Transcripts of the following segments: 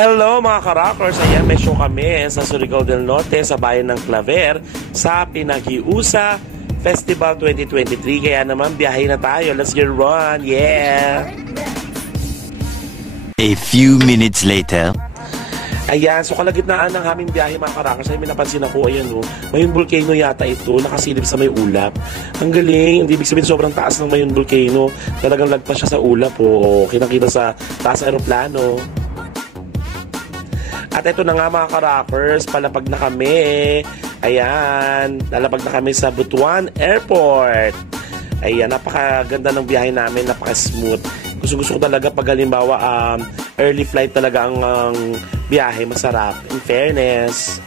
Hello mga ka-rockers! Ayan, may show kami sa Surigao del Norte sa bayan ng Claver sa Pinaghiusa Festival 2023. Kaya naman, biyahe na tayo. Let's get run! Yeah! A few minutes later. Ayan, so kalagitnaan ng aming biyahe mga ka-rockers, ay may napansin ako, ayan o, Mayon Volcano yata ito, nakasilip sa may ulap. Ang galing, hindi ibig sabihin sobrang taas ng Mayon Volcano. Talagang lagpas siya sa ulap o kinakita sa taas aeroplano. At ito na nga mga ka-rockers, palapag na kami. Ayan, lalapag na kami sa Butuan Airport. Ayan, napakaganda ng biyahe namin, napaka-smooth. Gusto ko talaga pag halimbawa early flight talaga ang biyahe, masarap. In fairness.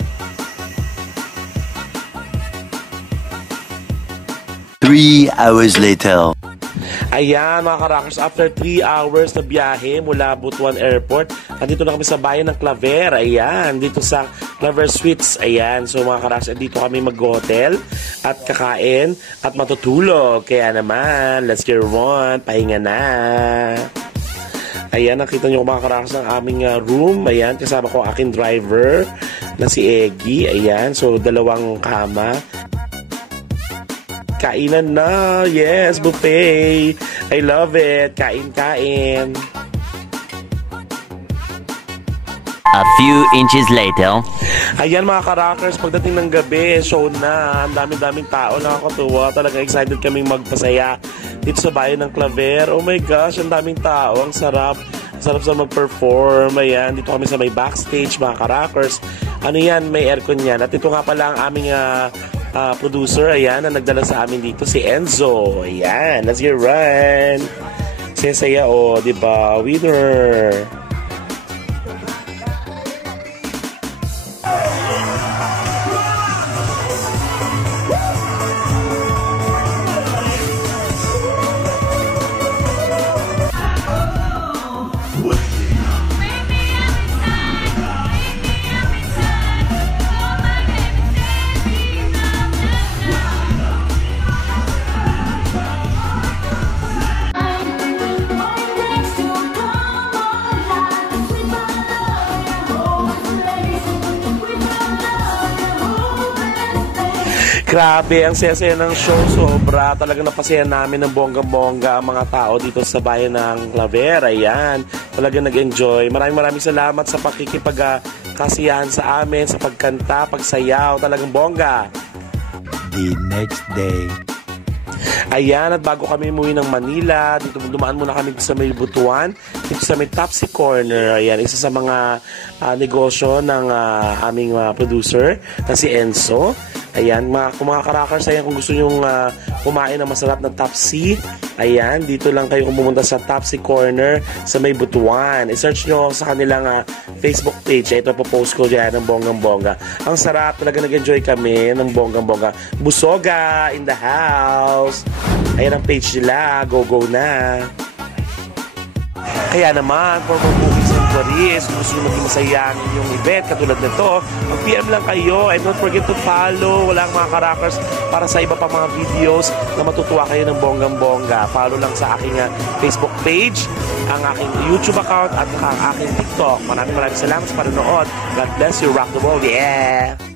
3 hours later. Ayan mga ka-rockers, after 3 hours na biyahe mula Butuan Airport, nandito na kami sa bayan ng Claver. Ayan, dito sa Claver Suites. Ayan, so mga ka-rockers, dito kami mag-hotel at kakain at matutulog. Kaya naman, let's get on, pahinga na. Ayan, nakita nyo mga ka-rockers ang aming room. Ayan, kasama ko ang aking driver na si Eggy. Ayan, so 2 kama. Kainan na. Yes, buffet. I love it. Kain. A few inches later. Ayan mga ka-rockers, pagdating ng gabi, show na. Ang daming tao, nakakatuwa. Talagang excited kaming magpasaya dito sa bayan ng Claver. Oh my gosh, ang daming tao. Ang sarap. Sarap sa mag-perform. Ayan, dito kami sa may backstage mga ka-rockers. Ano yan, may aircon yan. At ito nga pala ang aming producer, ayan, na nagdala sa amin dito, si Enzo. Ayan, let's get run. Saya, oh, diba? Winner. Grabe, ang saya-saya ng show. Sobra. Talagang napasaya namin ng bonggang-bongga ang mga tao dito sa bayan ng Claver. Ayan. Talagang nag-enjoy. Maraming salamat sa pakikipagkasiyahan sa amin, sa pagkanta, pagsayaw. Talagang bongga. The next day. Ayan, at bago kami umuwi ng Manila, dito dumaan muna kami sa may Butuan, dito sa may Topsy Corner. Ayan, isa sa mga negosyo ng aming producer na si Enzo. Ayan, kung mga ka-rockers, ayan, kung gusto nyong kumain ng masarap na Topsy, ayan, dito lang kayo pumunta sa Topsy Corner sa may Butuan. I-search nyo sa kanilang Facebook page. Ito, post ko dyan ng bonggang-bongga. Ang sarap, talaga nag-enjoy kami ng bonggang-bongga. Busoga in the house. Ayan ang page nila. Go na. Kaya naman, for more movies and queries, kung gusto nyo maging masaya ang inyong event katulad nito, mag-PM lang kayo and don't forget to follow. Walang mga ka-rockers para sa iba pa mga videos na matutuwa kayo ng bonggang-bongga. Follow lang sa aking Facebook page, ang aking YouTube account at ang aking TikTok. Maraming salamat sa panonood. God bless you. Rock the world. Yeah!